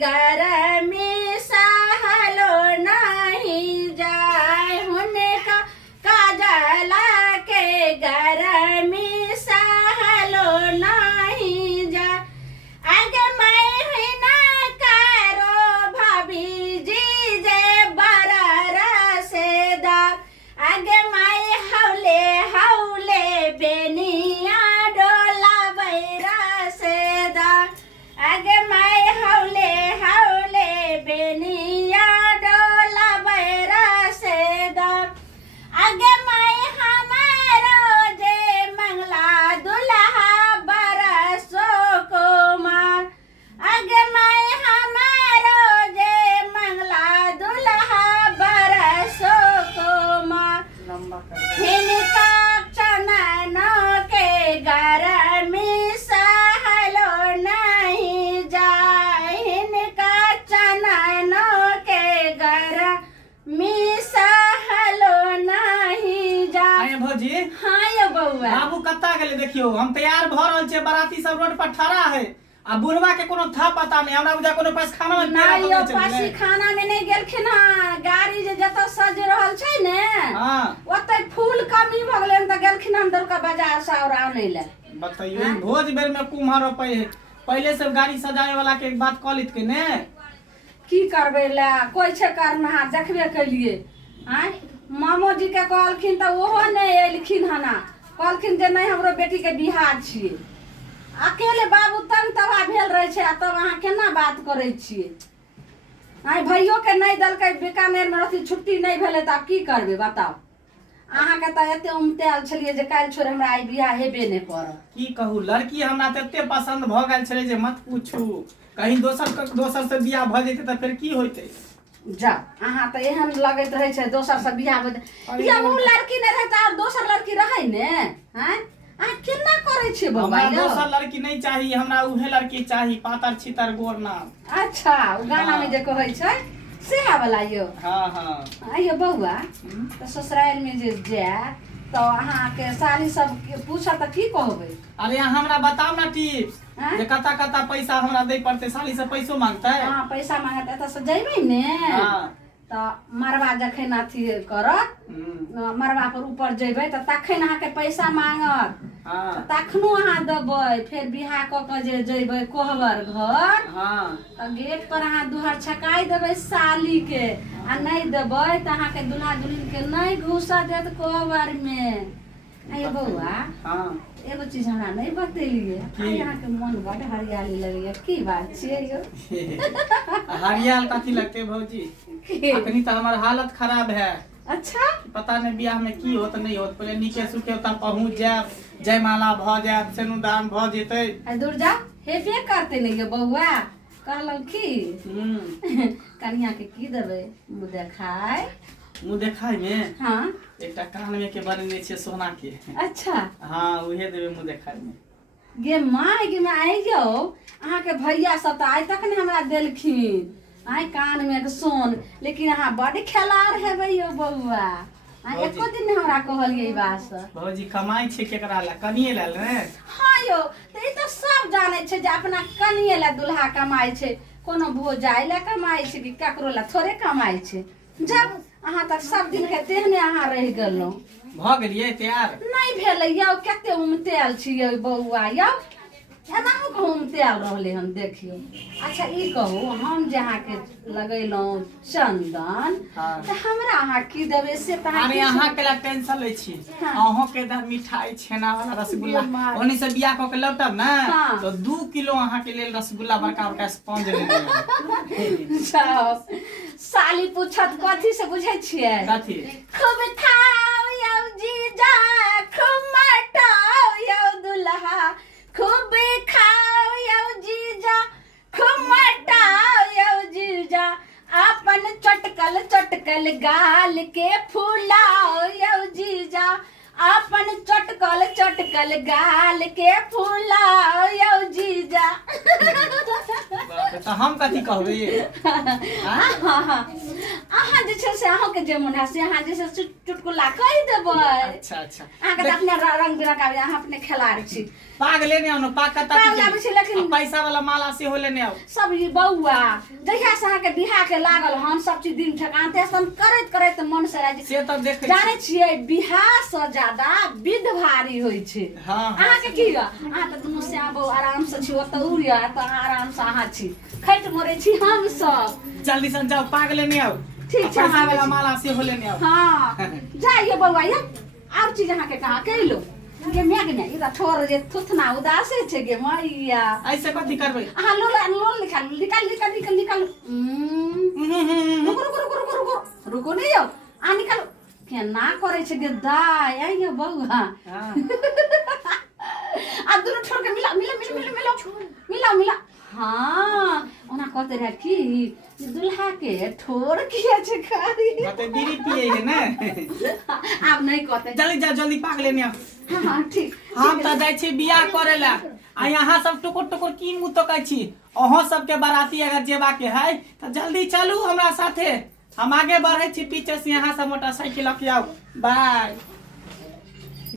गरमी सहलो नहीं जाए हुनका काजला के गरमी सहलो नहीं जाए आगे मैं ही ना करो भाभी जी जे बरर सेदार आगे मैं हौले हौले बेनिया डोला बैरा सेदार आगे मैं हौले हौले बेनिया डोला बैरा सेदार आगे मैं हमारो जे मंगला दुल्हा बरसो कुमार आगे मैं हमारो जे मंगला दुल्हा बरसो कुमार हिनका चननों के गरमी सहलो नहीं जाए हिनका चननों के गरमी सहलो नहीं जाए। आए भौजी हाँ यो बउआ बाबू कत्ता गेले देखियो हम तैयार भ रहल छे बाराती सब रोड पर ठड़ा है आ बुढ़वा के कोनो था पता नहीं हमरा बुझा कोनो पास खाना में ना यो पासी खाना में नहीं गेलखिन हां गाड़ी जे जत सज रहल छै ने हां ओते फूल कमी भ गेलै त गेलखिन हम दरका बाजार से और आनै ले बताइयो भोज बेर में कुम्हार पहले से गाड़ी सजाए वाला के बात क लित के ने की करबे ला कोइ छै करना देखबे कलिए हैं मामो जी के कहलखिन त ओहो नहीं एलखिन हना कहलखिन जे नहीं हमरो बेटी के बिहार छिए अकेले बाबू तन तवा भेल रहे छै तब अहाँ केना बात करे छिए आई भैयो के नहीं दलकै बीकानेर में रहती छुट्टी नहीं भेले त अब की करबे बताओ अहाँ के त एते उमतेल छलिए जे काल छोड़ हमरा आई बियाह हेबे नहीं कर की कहू लड़की हमरा त एते पसंद भ गेल छले जे मत पूछू कहीं दोसर से बियाह भ जेते त फिर की होइते जा अहाँ त एहन लगैत रहे छै दोसर से बियाह या वो लड़की नहीं रहता और दोसर लड़की रहे ने हैं आ केना करे छै बाबा हमरा दोसर लड़की नहीं चाहिए हमरा उहे लड़की चाहिए पातर छितर गोर नाम अच्छा उ गाना में जे कहै छै सेहा वाला यो हां हां आयो बउआ तो ससुराल में जे जाए तो अहाँ के साली सब के पूछा त की कहबै अरे हमरा बताओ ना टिप्स जे कता पैसा हमरा दे पड़ते साली से पैसो मांगते हां पैसा मांगत एत से जइबै ने हां तो मरवा जखन अथी करत मरवा पर ऊपर जेबै त तखन अहाँ के पैसा मांगत हां तखनो अहाँ देबै फिर बियाह क के जे जेबै कोहबर घर हां त गेट पर अहाँ दुहर छकाई देबै साली के आ नहीं देबै त अहाँ के दुल्हा दुल्हन के नहीं घुसा देत कोहबर में आयो बउआ हां एगो चीज हमरा नहीं बतेलिए यहाँ के मन बड़ हरियाली लगैया की बात छियै यो हरियाल कथी लगते भौजी अखनी तो हमार हालत खराब है अच्छा पता नहीं बियाह में की होत नहीं होत पहले नीचे सुखे उतर पहुंच जाए जयमाला भ जाए सेनुदान भ जेते दूर जा हेबे करते नहीं गे बउआ कहलौ की कनिया के की देबै मुँह देखाय मुँह देखाय में हाँ एकटा कान में के बनेने छे सोना के अच्छा हाँ उहे देबे मुँह देखाय में गे माय गे मैं आई गयो अहाँ के भैया सब त आइ तक ने हमरा देलखिन आई कान में सोन लेकिन अहाँ बड़ खेलार हेबै यो बउआ एको दिन हमरा कहलिए ई बात से भौजी कमाई छे केकरा ला कनिए ला ने हाँ यो त ई त सब जाने छे जे अपना कनिए ला दुल्हा कमाई छे कोनो भोजाई ला कमाई छे कि ककरो ला थोड़े कमाई छे जब अहाँ तक सब दिन के तेहने अहाँ रह गेलौ भ गेलिए तैयार नहीं भेलै यौ कते उमतेल छियै बउआ यौ एनाहु घूमतेल रहले हम देखियो अच्छा ई कहू हम जे अहाँ के लगैलौ चंदन त हमरा अहाँ की देबै से त अरे अहाँ के ला टेंशन ले छी अहों के द मिठाई छेना वाला रसगुल्ला ओनी से बियाह क के लौटब ना तो 2 किलो अहाँ के लेल रसगुल्ला बड़का बड़का स्पंज ले लेब साली पूछत कथी से बुझै छियै कथी खूब खाओ यौ जीजा खूब मटाओ यौ दुल्हा खूब खाओ यौ जीजा खूब मटाओ यौ जीजा अपन चटकल गाल के फुलाओ यौ जीजा अपन चटकल गाल के फुलाओ यौ जीजा तो हम कथी कहबे अहाँ जे छै से अहाँ के जे मन है से अहाँ जे से चुटकुला कहि देबै अच्छा अच्छा अहाँ के अपने रंग बिरंग आबै अहाँ अपने खिलाड़ी छी पाग लेने आनो पाग कता पाग लाबै छी लेकिन पैसा वाला माला से हो लेने आओ सब ये बउआ जहिया से अहाँके बिहा के लागल हम सब चीज दिन ठेकान ते करैत करैत मन से राज से त देखे जाने छियै बिहा से ज्यादा विध भारी होइ छै। हां अहाँके की ग अहाँ त दुनु से आबो आराम से छी ओत उड़िया त आराम से अहाँ छी खैट मरे छी हम सब। जल्दी से जाओ पाग लेने आओ ठीक छै पैसा वाला माला से हो लेने आओ। हां जाइए बउआ ये और चीज अहाँके कहाँ कैलो ये मैगने इरा छोड़ जे थुथना उदासे छै गे मैया ऐसे कथी करबै अहाँ लोन निकाल रुको नहीं यौ आ निकालो केना करे छै गे दाय आई ये बउआ आ दुनु छोड़ के मिला हां ओना कहते रहे कि दुल्हा के ठोर किया छै खारी मते बीड़ी पिए है ना आब नहीं कहते जल्दी पाग लेने आओ। हां ठीक हम त जाय छी बियाह करे ला आ यहाँ सब टुकुर की मुंह तकै छी अहाँ सबके बाराती अगर जेबा के है त जल्दी चलू हमरा साथे हम आगे बढ़े छी पीछे से यहाँ सब मोटरसाइकिल के आओ बाय।